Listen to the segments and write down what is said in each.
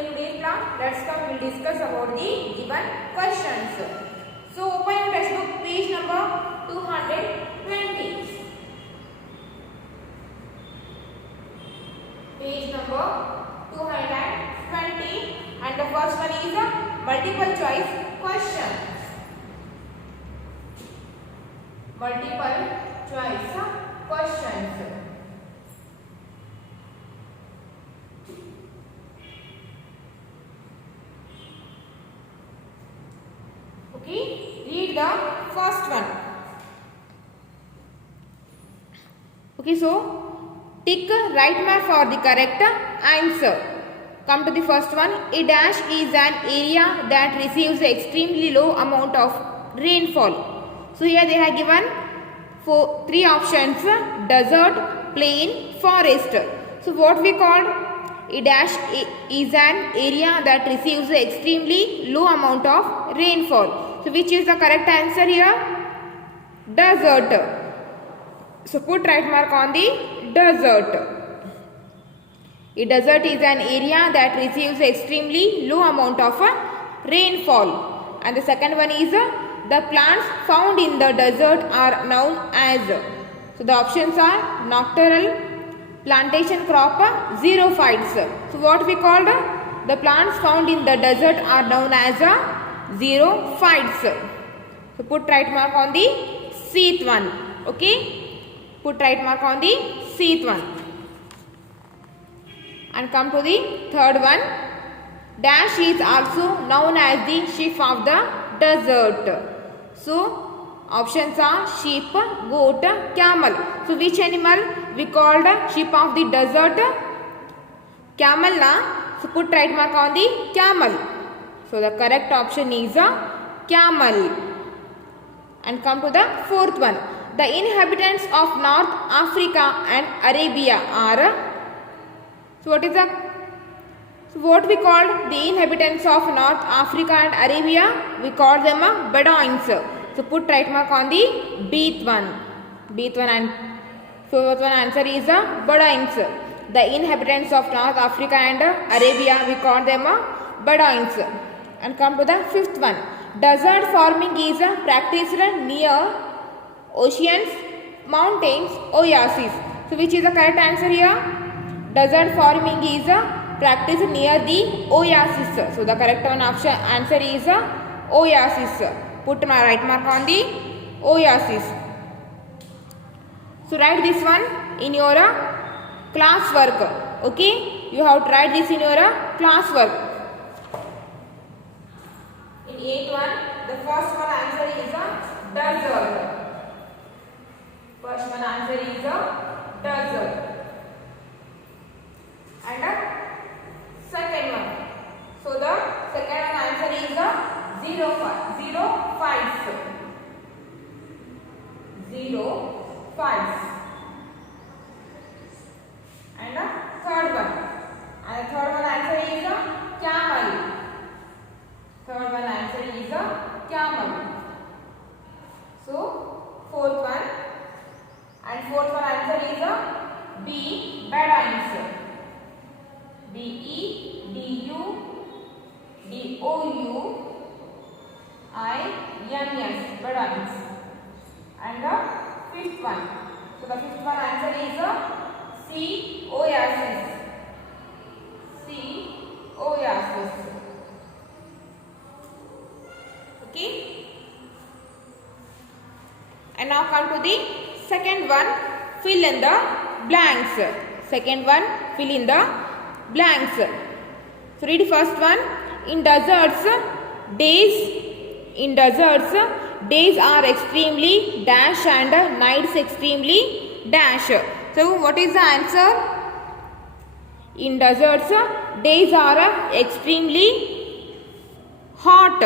in today's class. Let's come. We'll discuss about the given questions. So open your textbook, page number 220. Page number 220, and the first one is a multiple choice question. Multiple choice questions. Okay, read the first one. Okay, so tick right mark for the correct answer. Come to the first one. A dash is an area that receives extremely low amount of rainfall. So here they have given three options: desert, plain, forest. So what we called a dash is an area that receives extremely low amount of rainfall. So which is the correct answer here? Desert. So put right mark on the desert. A desert is an area that receives extremely low amount of rainfall. And the second one is the plants found in the desert are known as. So the options are nocturnal, plantation crop, xerophytes. So what we called the plants found in the desert are known as xerophytes. So put right mark on the seat one. Okay. Put right mark on the seat one. And come to the third one. Dash is also known as the sheep of the desert. So options are sheep, goat, camel. So which animal we called sheep of the desert? Camel na. So put right mark on the camel. So the correct option is camel. And come to the fourth one. The inhabitants of North Africa and Arabia are. So what is the? So what we call the inhabitants of North Africa and Arabia? We call them Bedouins. So put right mark on the B one. B one, and fourth one answer is Bedouins. The inhabitants of North Africa and Arabia, we call them Bedouins. And come to the fifth one. Desert farming is practiced near oceans, mountains, oases. So which is the correct answer here? Desert farming is practiced near the oasis. So the correct one option answer is oasis. Put my right mark on the oasis. So write this one in your class work. Okay, you have to write this in your class work. In 8th one, the first one answer is desert. First one answer is desert. And second one. So the second one answer is xerophytes. Xerophytes. And third one. And the third one answer is camel. Third one answer is camel. So fourth one. And fourth one answer is B, Bedouins. B-E-D-U-D-O-U-I-N-S, Bedouins. And the fifth one. So the fifth one answer is C, oasis. C, oasis. Okay. And now come to the second one, fill in the blanks. Second one, fill in the blanks. So read first one. In deserts, days are extremely dash and nights extremely dash. So what is the answer? In deserts, days are extremely hot.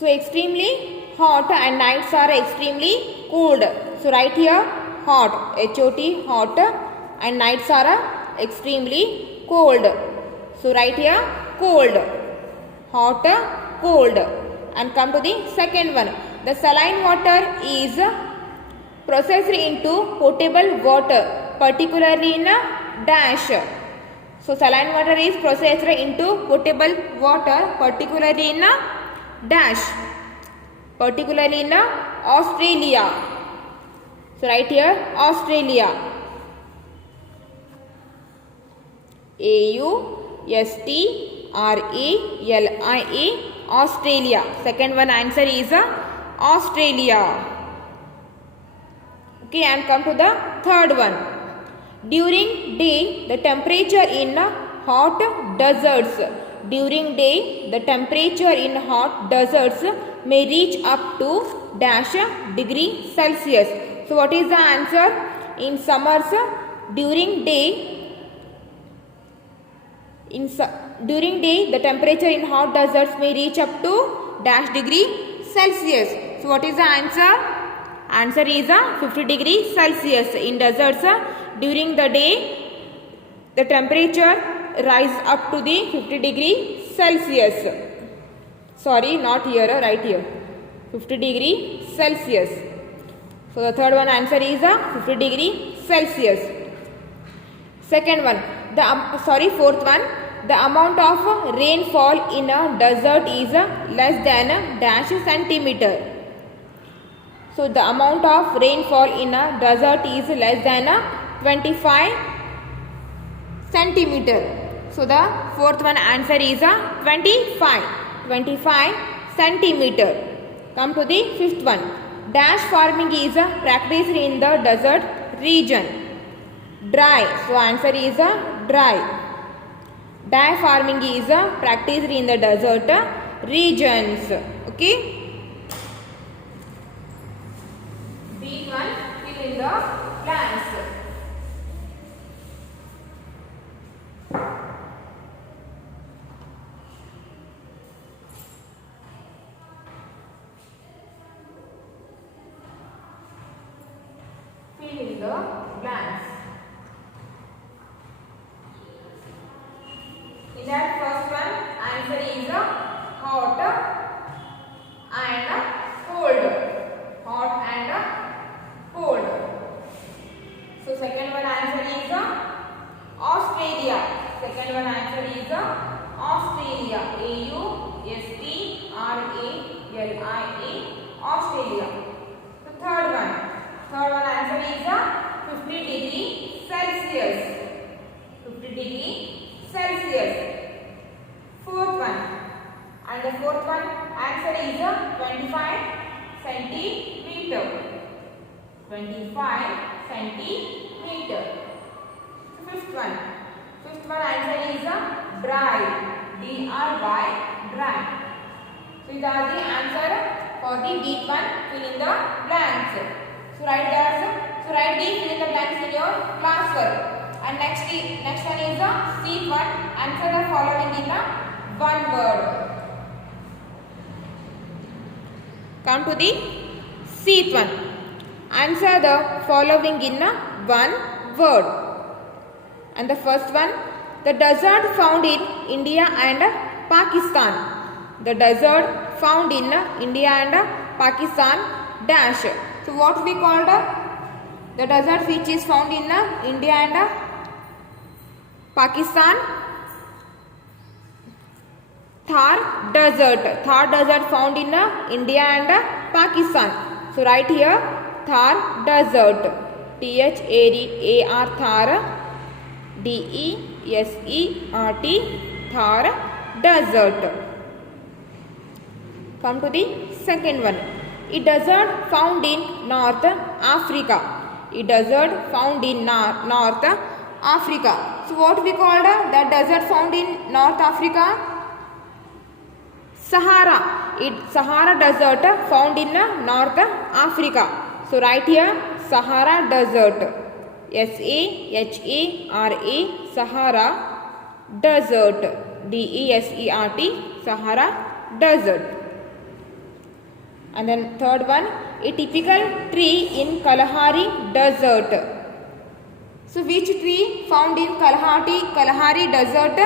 So extremely hot and nights are extremely cold. So write here hot, H-O-T, hot, and nights are extremely cold. So write here cold, hot, cold. And come to the second one. The saline water is processed into potable water, particularly in dash. So saline water is processed into potable water, particularly in dash, particularly in Australia. So right here, Australia. AUSTRALIA, Australia. Second one answer is Australia. Okay, and come to the third one. During day, the temperature in hot deserts. During day, the temperature in hot deserts may reach up to dash degree Celsius. So what is the answer? In summers, during day, during day, the temperature in hot deserts may reach up to dash degree Celsius. So what is the answer? Answer is 50 degree Celsius. In deserts, during the day, the temperature rise up to the 50 degree Celsius. Sorry, not here, right here. 50 degree Celsius. So the third one answer is 50 degree Celsius. Second one, fourth one. The amount of rainfall in a desert is less than a dash centimeter. So the amount of rainfall in a desert is less than 25 centimeter. So the fourth one answer is 25 centimeter. Come to the fifth one. Dash farming is practiced in the desert region. Dry. So answer is dry. Dye farming is practiced in the desert regions. Okay. B1, fill in the blanks. Fill in the blanks. In that first one, answer is hot and cold. Hot and cold. So second one answer is Australia. Second one answer is Australia. AUSTRALIA, Australia. The third one answer is 50 degree Celsius. 50 degree Celsius. Fourth one, and the fourth one answer is 25 centimeter. 25 centimeter. Fifth one answer is dry. DRY, dry. So these are the answer for the deep one. Fill in the blanks. So write the fill in the blanks in your classwork. And next one is C1. Answer the following in one word. Come to the C1. Answer the following in one word. And the first one, the desert found in India and Pakistan. The desert found in India and Pakistan dash. So what we called the desert which is found in India and Pakistan? Thar Desert. Thar Desert found in India and Pakistan. So right here, Thar Desert. THAR, Thar. DESERT, Thar Desert. Come to the second one. A desert found in North Africa. A desert found in North Africa. So what we called the desert found in North Africa? Sahara. Sahara Desert found in North Africa. So right here, Sahara Desert. SAHARA, Sahara Desert. DESERT, Sahara Desert. And then third one, a typical tree in Kalahari Desert. So which tree found in Kalahari Desert?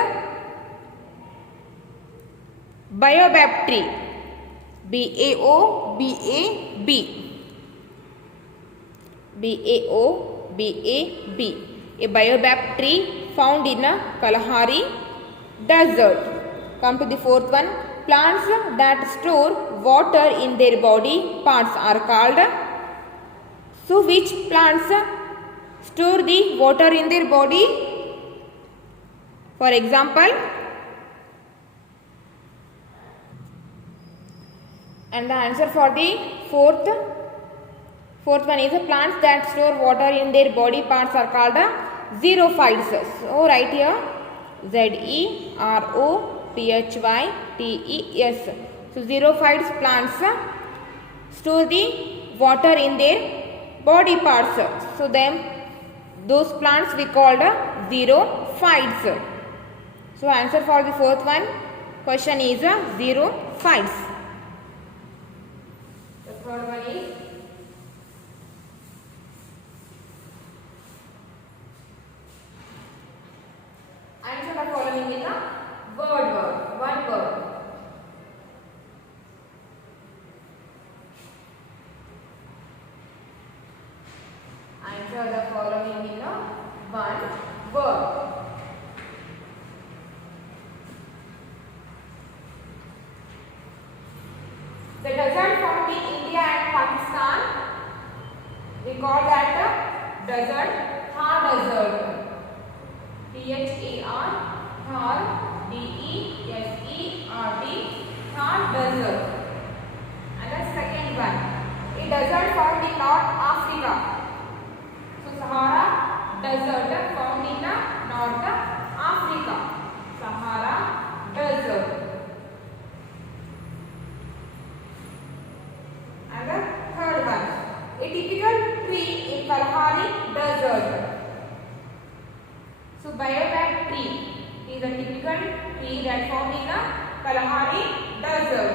Baobab tree. BAOBAB. BAOBAB. A baobab tree found in Kalahari desert. Come to the fourth one. Plants that store water in their body parts are called. So which plants store the water in their body? For example, and the answer for the fourth one is plants that store water in their body parts are called xerophytes. So write here xerophytes. So xerophytes plants store the water in their body parts. So then those plants we called xerophytes. So answer for the fourth one question is xerophytes. The third one is answer the following with a word. One word. Answer the following in a one word. The desert found in India and Pakistan, we call that desert Thar desert. Thar, Thar, Desert, Thar desert. And the second one, a desert found in North Africa. So Sahara desert found in North Africa. Sahara desert. And the third one, a typical tree in Kalahari desert. So baobab tree is a typical tree that found in the Kalahari desert.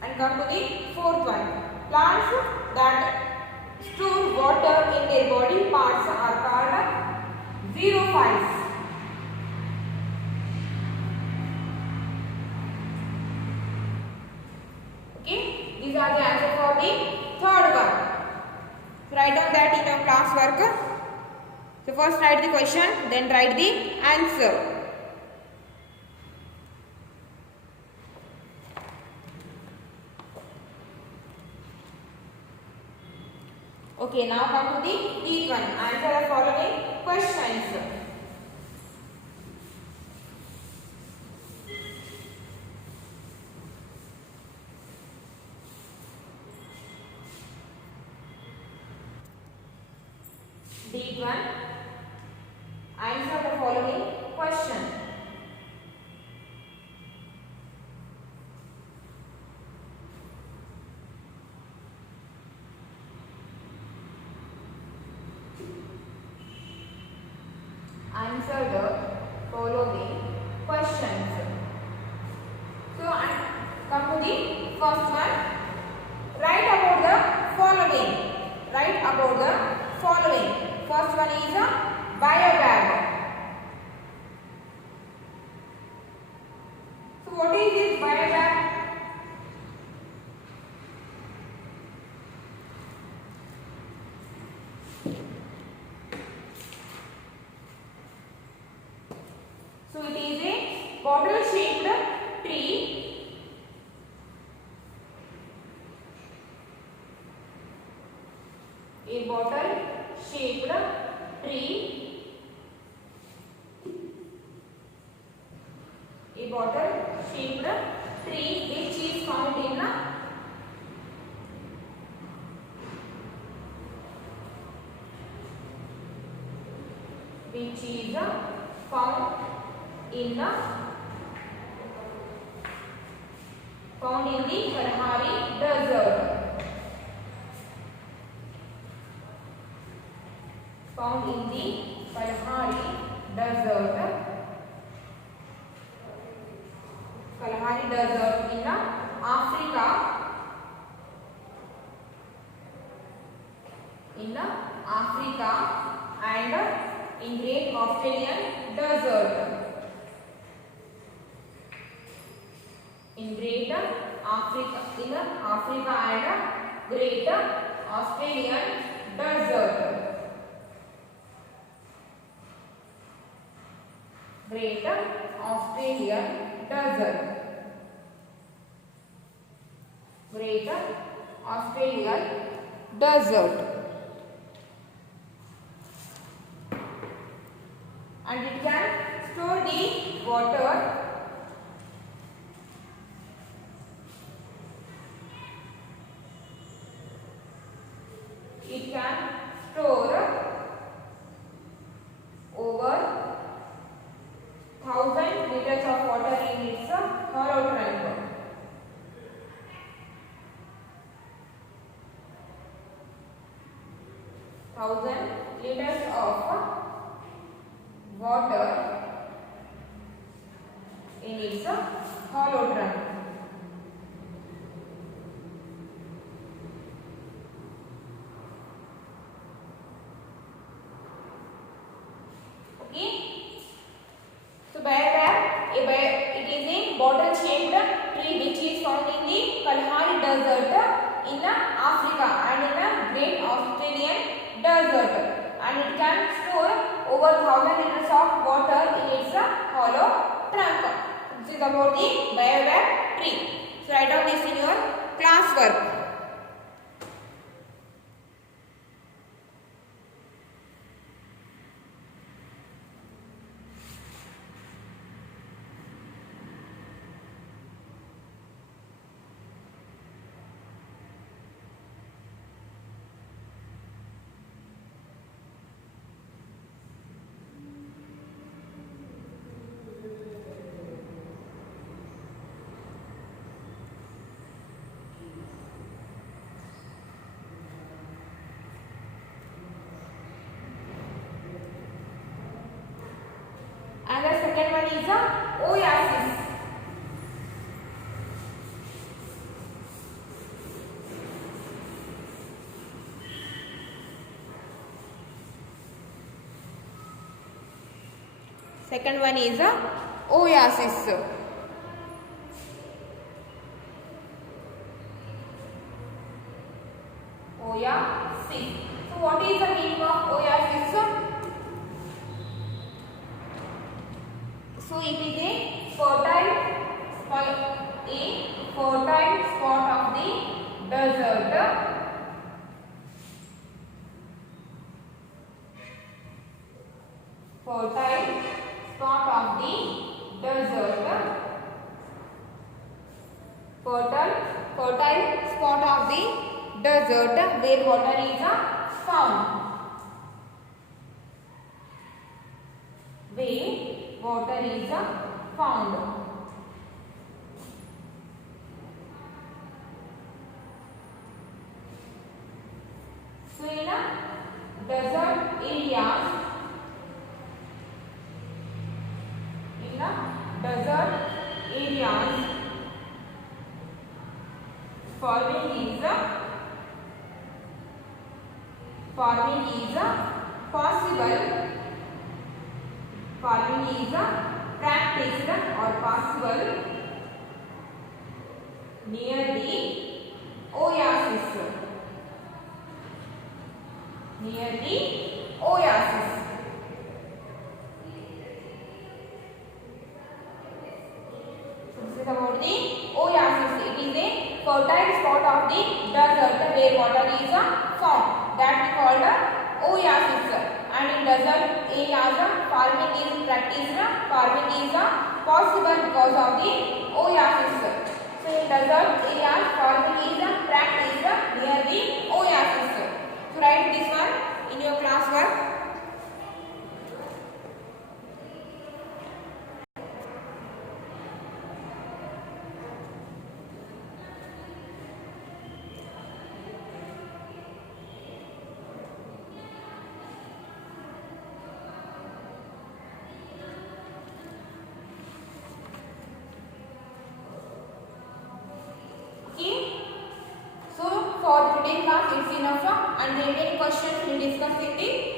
And come to the fourth one, plants that store water in their body parts are called xerophytes. Okay, these are the answers for the third one. Write down that in your class work. So first write the question, then write the answer. Okay, now come to the neat one. Answer the following questions. Neat one. Answer the following question. Answer the following questions. So, come to the first one. Write about the following. Write about the following. First one is a baobab. So, what is this baobab? So it is a bottle shaped tree. A bottle shaped tree. A bottle shaped tree which is found in found in the Kalahari desert. Found in the Kalahari desert. Kalahari desert in Africa. In Africa and in Great Australian Desert. In Great Africa, and Great Australian Desert. Great Australian Desert. Great Australian Desert. And it can store the water over 1,000 liters of water in its hollow trunk. 1,000 liters of water in its hollow trunk. Okay. So baobab, it is a bottle-shaped tree which is found in the Kalahari Desert in Africa and in the Great Australian Desert, and it can store over 1,000 liters of water in its hollow trunk. This is about the baobab tree. So write down this in your class work. And the second one is oasis. Second one is oasis. Oasis. So what is the meaning of oasis? So it is a fertile spot of the desert. Fertile spot of the desert. Fertile spot of the desert where water is found. Where water is found. So in desert areas, farming is possible. Farming is practiced or possible near the oasis. Near the oasis. So this is about the oasis. It is a fertile spot of the desert where water is found. That we called oasis. And in desert areas, farming is practiced. Farming is possible because of the oasis. So in desert areas, farming is practiced near the oasis. So write this one in your class work. For today's class it's enough, and the remaining questions we will discuss in the